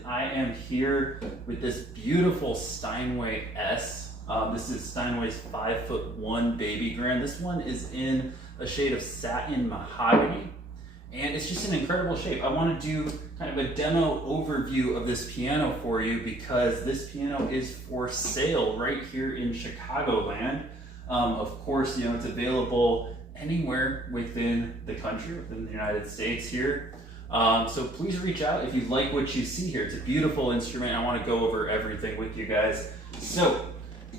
is I am here with this beautiful Steinway S. This is Steinway's 5'1" baby grand. This one is in a shade of Satin Mahogany, and it's just an incredible shape. I want to do kind of a demo overview of this piano for you because this piano is for sale right here in Chicagoland. Of course, you know, it's available anywhere within the country, within the United States here. So please reach out if you like what you see here. It's a beautiful instrument. I want to go over everything with you guys. So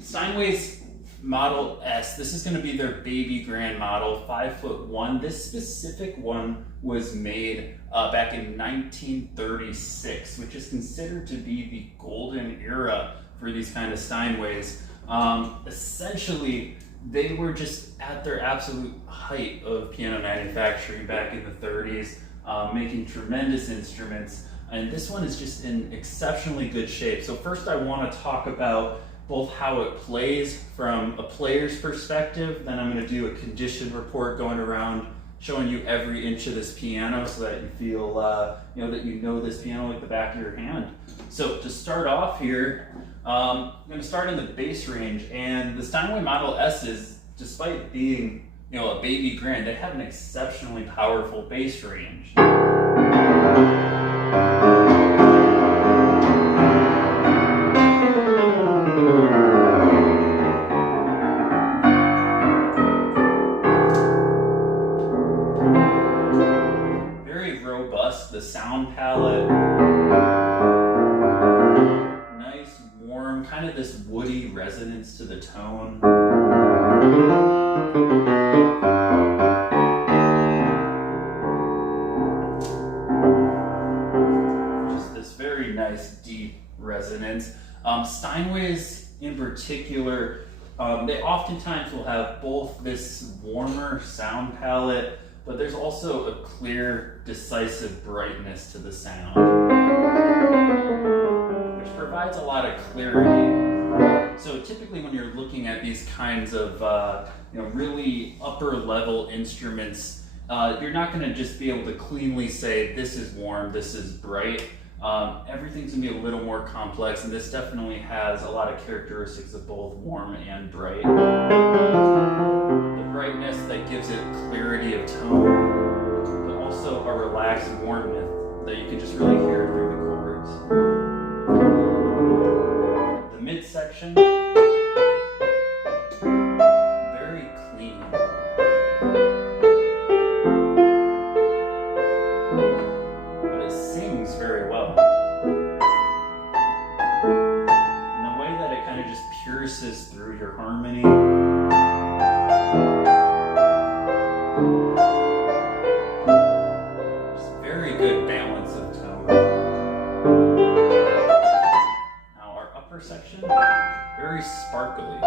Steinway's Model S, this is going to be their baby grand model, 5'1". This specific one was made back in 1936, which is considered to be the golden era for these kind of Steinways. Essentially, they were just at their absolute height of piano manufacturing back in the 30s, making tremendous instruments, and this one is just in exceptionally good shape. So first I want to talk about both how it plays from a player's perspective, then I'm going to do a condition report going around showing you every inch of this piano so that you feel that you know this piano like the back of your hand. So to start off here, I'm going to start in the bass range, and the Steinway Model S is, despite being a baby grand, they have an exceptionally powerful bass range. Very robust, the sound palette. Nice, warm, kind of this woody resonance to the tone. Just this very nice, deep resonance. Steinways in particular, they oftentimes will have both this warmer sound palette, but there's also a clear, decisive brightness to the sound, which provides a lot of clarity. So typically when you're looking at these kinds of really upper level instruments, you're not going to just be able to cleanly say this is warm, this is bright. Everything's going to be a little more complex, and this definitely has a lot of characteristics of both warm and bright. The brightness that gives it clarity of tone, but also a relaxed warmness that you can just really hear through the chords. The midsection, very clean. But it sings very well. And the way that it kind of just pierces through your harmony. Just very good balance of tone. Now our upper section, very sparkly.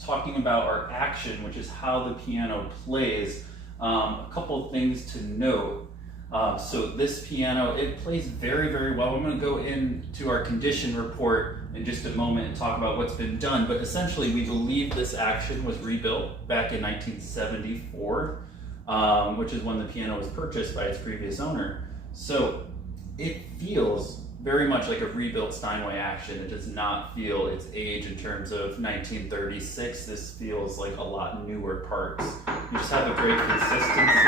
Talking about our action, which is how the piano plays, a couple of things to note. So this piano, it plays very, very well. I'm going to go into our condition report in just a moment and talk about what's been done, but essentially we believe this action was rebuilt back in 1974, which is when the piano was purchased by its previous owner. So it feels very much like a rebuilt Steinway action. It does not feel its age in terms of 1936. This feels like a lot newer parts. You just have a great consistency.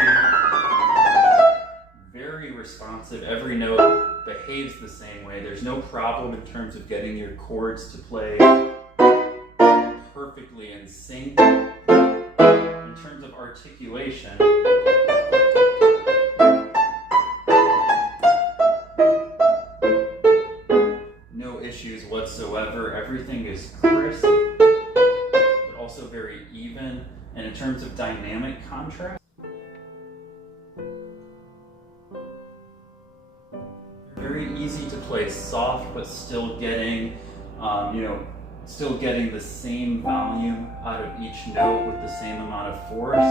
Very responsive. Every note behaves the same way. There's no problem in terms of getting your chords to play perfectly in sync. In terms of articulation, issues whatsoever. Everything is crisp, but also very even. And in terms of dynamic contrast, very easy to play soft, but still getting, still getting the same volume out of each note with the same amount of force.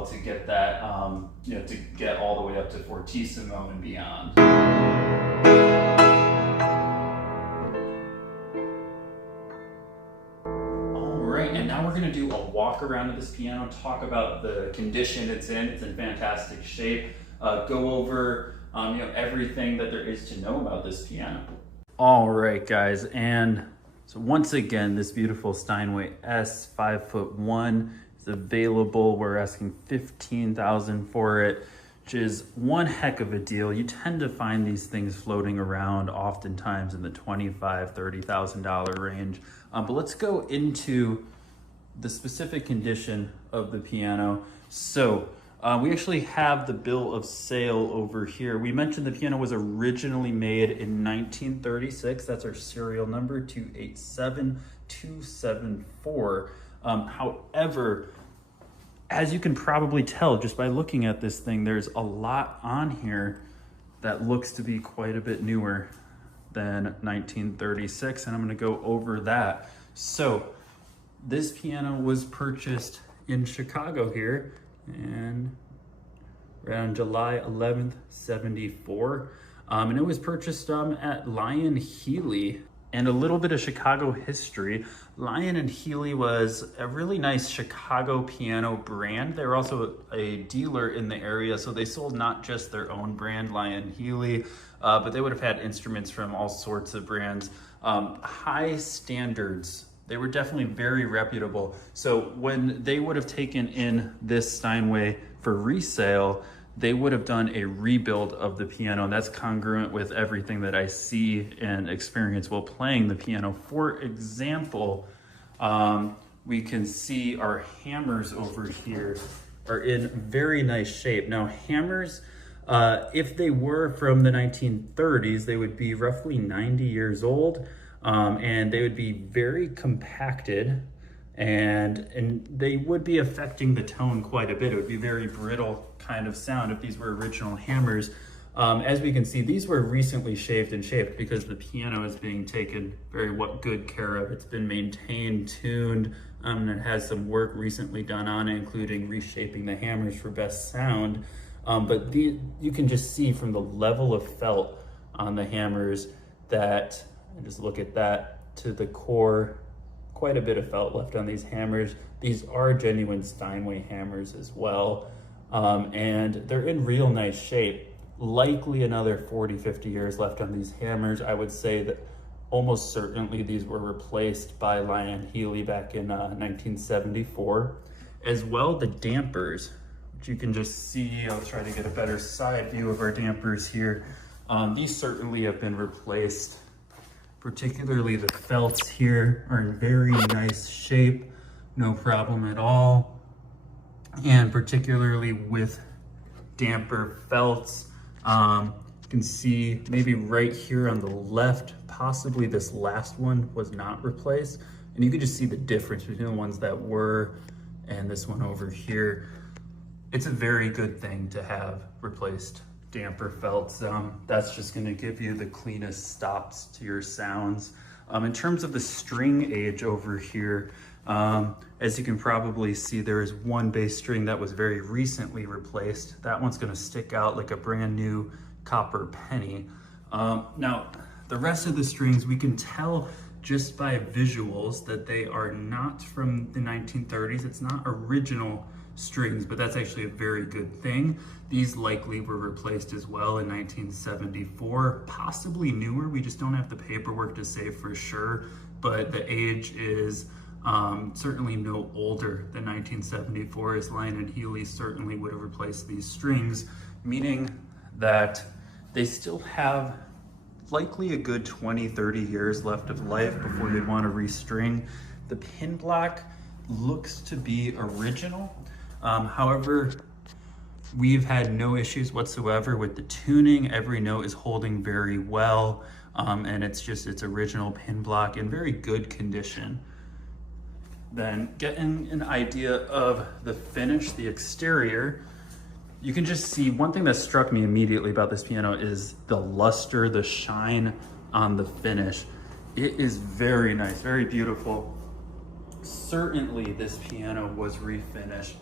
well to get that, to get all the way up to fortissimo and beyond. And now we're going to do a walk around of this piano, talk about the condition it's in. It's in fantastic shape. Go over everything that there is to know about this piano. All right, guys, and so once again, this beautiful Steinway S 5'1" is available. We're asking $15,000 for it, which is one heck of a deal. You tend to find these things floating around oftentimes in the $25,000, $30,000 range. But let's go into the specific condition of the piano. So we actually have the bill of sale over here. We mentioned the piano was originally made in 1936. That's our serial number, 287274. However, as you can probably tell just by looking at this thing, there's a lot on here that looks to be quite a bit newer than 1936, and I'm going to go over that. So this piano was purchased in Chicago here, and around July 11th, 74. And it was purchased at Lyon Healy. And a little bit of Chicago history. Lyon & Healy was a really nice Chicago piano brand. They were also a dealer in the area, so they sold not just their own brand, Lyon Healy, but they would have had instruments from all sorts of brands. High standards. They were definitely very reputable. So when they would have taken in this Steinway for resale, they would have done a rebuild of the piano, and that's congruent with everything that I see and experience while playing the piano. For example, we can see our hammers over here are in very nice shape. Now, hammers, if they were from the 1930s, they would be roughly 90 years old, and they would be very compacted, and they would be affecting the tone quite a bit. It would be very brittle kind of sound if these were original hammers. As we can see, these were recently shaved and shaped because the piano is being taken very good care of. It's been maintained, tuned, and it has some work recently done on it, including reshaping the hammers for best sound. But you can just see from the level of felt on the hammers that, and just look at that, to the core, quite a bit of felt left on these hammers. These are genuine Steinway hammers as well. And they're in real nice shape. Likely another 40, 50 years left on these hammers. I would say that almost certainly these were replaced by Lyon Healy back in 1974. As well, the dampers, which you can just see. I'll try to get a better side view of our dampers here. These certainly have been replaced. Particularly the felts here are in very nice shape, no problem at all. And particularly with damper felts, you can see maybe right here on the left, possibly this last one was not replaced. And you can just see the difference between the ones that were and this one over here. It's a very good thing to have replaced damper felts. That's just going to give you the cleanest stops to your sounds. In terms of the string age over here, as you can probably see, there is one bass string that was very recently replaced. That one's going to stick out like a brand new copper penny. Now, the rest of the strings, we can tell just by visuals that they are not from the 1930s. It's not original strings, but that's actually a very good thing. These likely were replaced as well in 1974, possibly newer. We just don't have the paperwork to say for sure, but the age is certainly no older than 1974, as Lyon & Healy certainly would have replaced these strings, meaning that they still have likely a good 20, 30 years left of life before they'd want to restring. The pin block looks to be original. However, we've had no issues whatsoever with the tuning. Every note is holding very well, and it's original pin block in very good condition. Then getting an idea of the finish, the exterior, you can just see one thing that struck me immediately about this piano is the luster, the shine on the finish. It is very nice, very beautiful. Certainly this piano was refinished.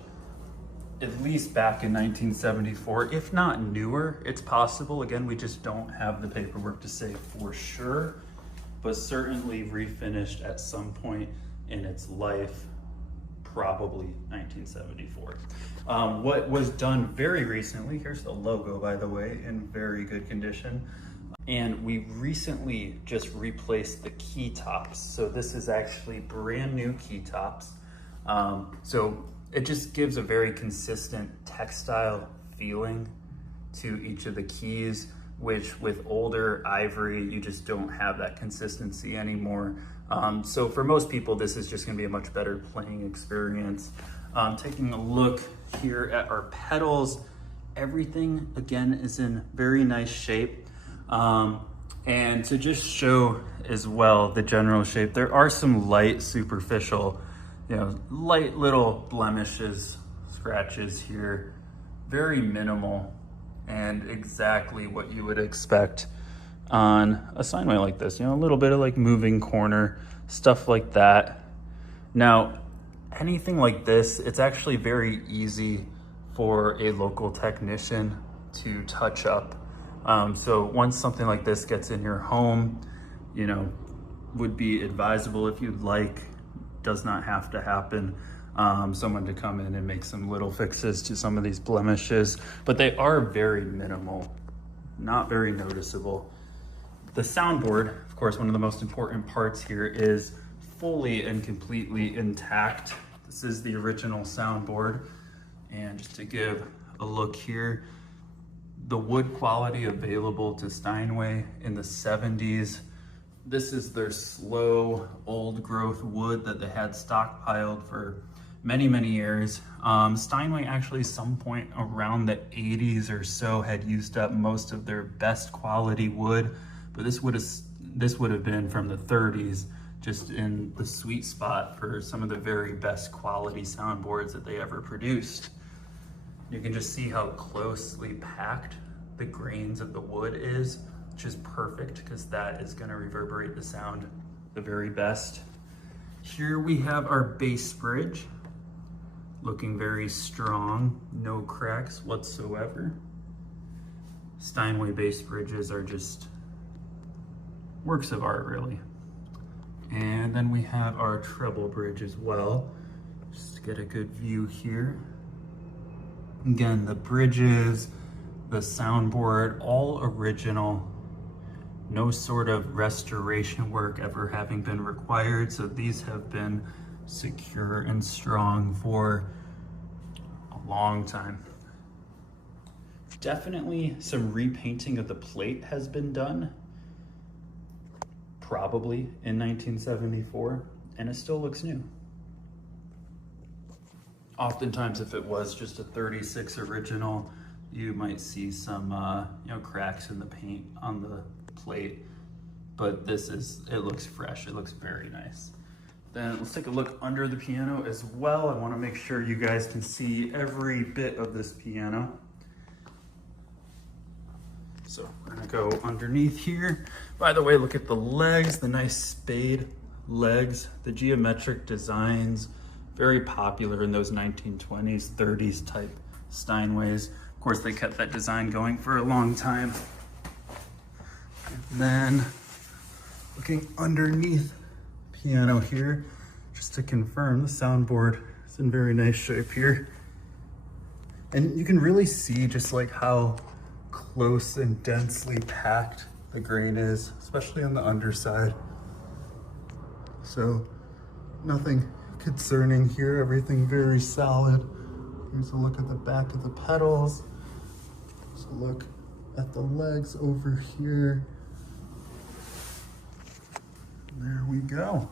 at least back in 1974, if not newer. It's possible. Again, we just don't have the paperwork to say for sure, but certainly refinished at some point in its life, probably 1974. What was done very recently, here's the logo, by the way, in very good condition. And we recently just replaced the key tops. So this is actually brand new key tops. So it just gives a very consistent textile feeling to each of the keys, which with older ivory, you just don't have that consistency anymore. So for most people, this is just gonna be a much better playing experience. Taking a look here at our pedals, everything again is in very nice shape. And to just show as well the general shape, there are some light superficial, light little blemishes, scratches here, very minimal, and exactly what you would expect on a Steinway like this, a little bit of like moving corner, stuff like that. Now, anything like this, it's actually very easy for a local technician to touch up. So once something like this gets in your home, would be advisable if you'd like, does not have to happen, someone to come in and make some little fixes to some of these blemishes, but they are very minimal, not very noticeable. The soundboard, of course, one of the most important parts here, is fully and completely intact. This is the original soundboard. And just to give a look here, the wood quality available to Steinway in the 70s, this is their slow, old growth wood that they had stockpiled for many, many years. Steinway actually some point around the 80s or so had used up most of their best quality wood, but this would have been from the 30s, just in the sweet spot for some of the very best quality soundboards that they ever produced. You can just see how closely packed the grains of the wood is, which is perfect because that is going to reverberate the sound the very best. Here we have our bass bridge, looking very strong, no cracks whatsoever. Steinway bass bridges are just works of art, really. And then we have our treble bridge as well, just to get a good view here. Again, the bridges, the soundboard, all original. No sort of restoration work ever having been required. So these have been secure and strong for a long time. Definitely some repainting of the plate has been done, probably in 1974, and it still looks new. Oftentimes, if it was just a 36 original, you might see some cracks in the paint on the plate, but it looks fresh. It looks very nice. Then let's take a look under the piano as well. I want to make sure you guys can see every bit of this piano. So we're gonna go underneath here. By the way, look at the legs, the nice spade legs, the geometric designs, very popular in those 1920s, 30s type Steinways. Of course, they kept that design going for a long time. And then looking underneath the piano here, just to confirm, the soundboard is in very nice shape here. And you can really see just like how close and densely packed the grain is, especially on the underside. So nothing concerning here, everything very solid. Here's a look at the back of the pedals. Here's a look at the legs over here. There we go.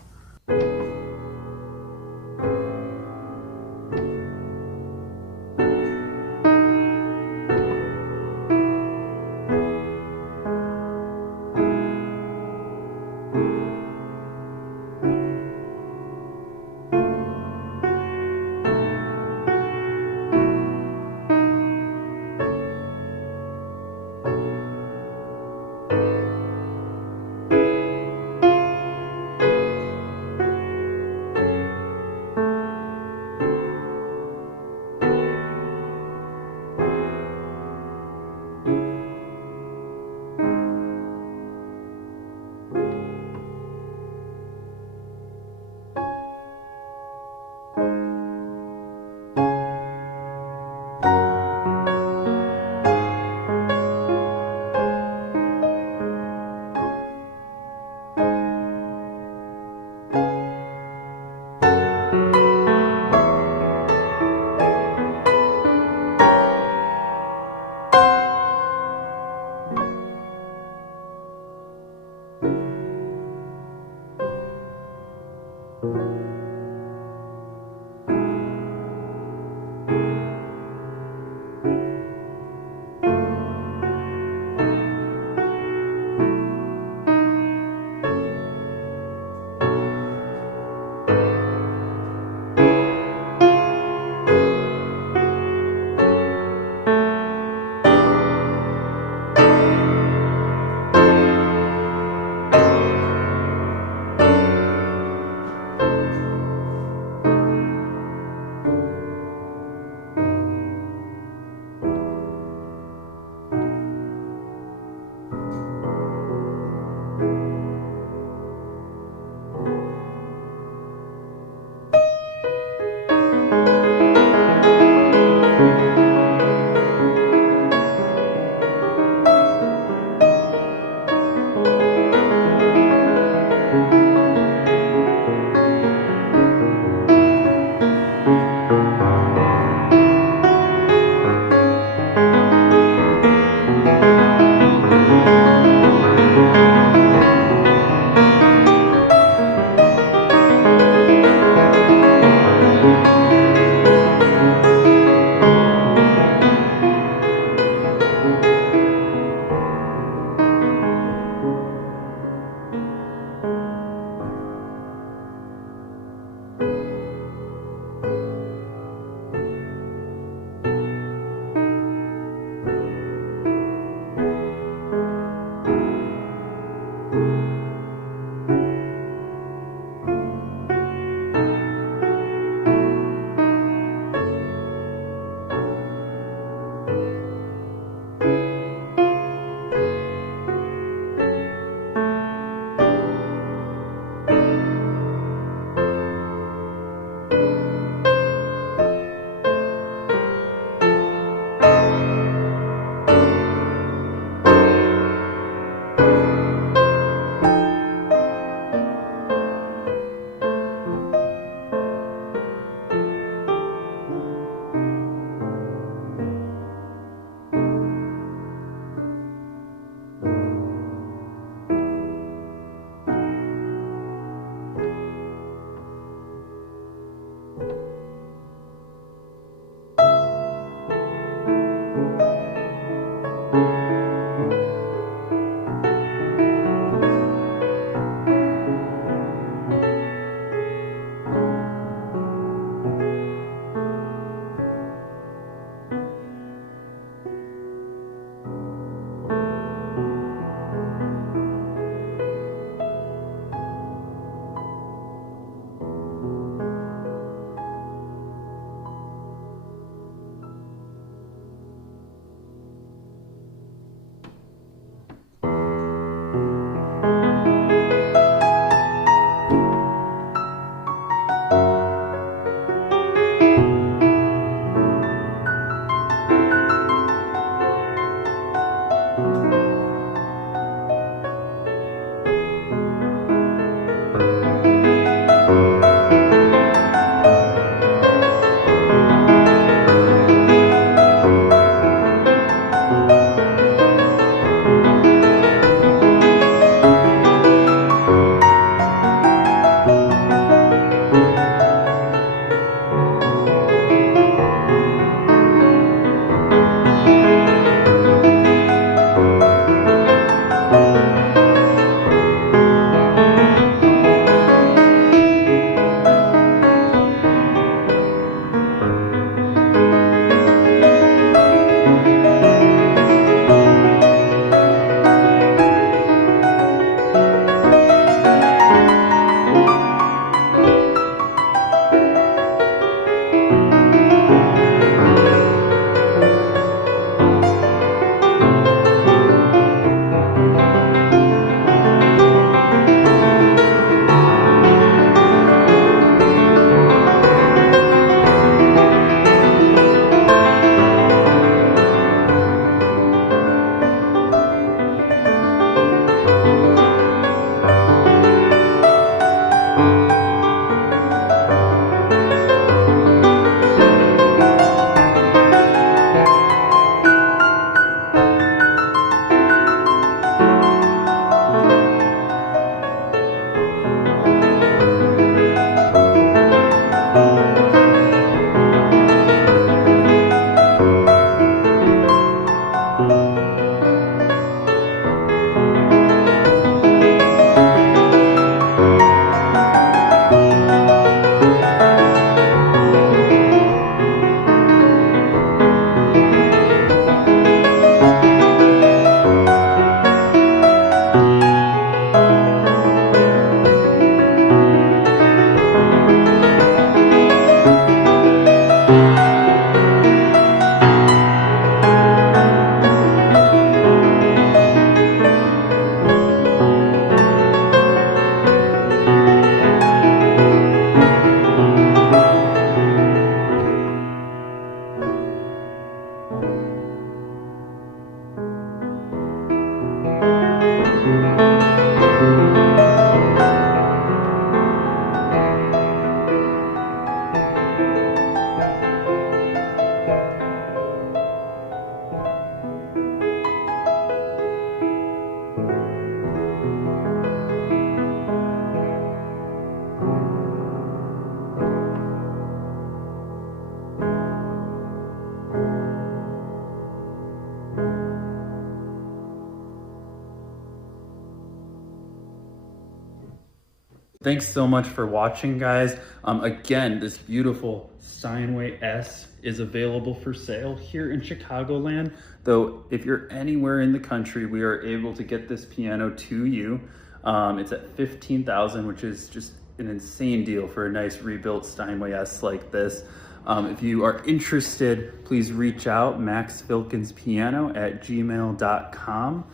Thanks so much for watching, guys. Again, this beautiful Steinway S is available for sale here in Chicagoland. Though if you're anywhere in the country, we are able to get this piano to you. It's at $15,000, which is just an insane deal for a nice rebuilt Steinway S like this. If you are interested, please reach out, maxvilkinspiano@gmail.com.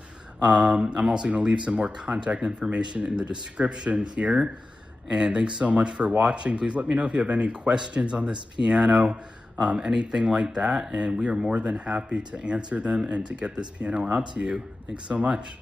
I'm also going to leave some more contact information in the description here. And thanks so much for watching. Please let me know if you have any questions on this piano, anything like that. And we are more than happy to answer them and to get this piano out to you. Thanks so much.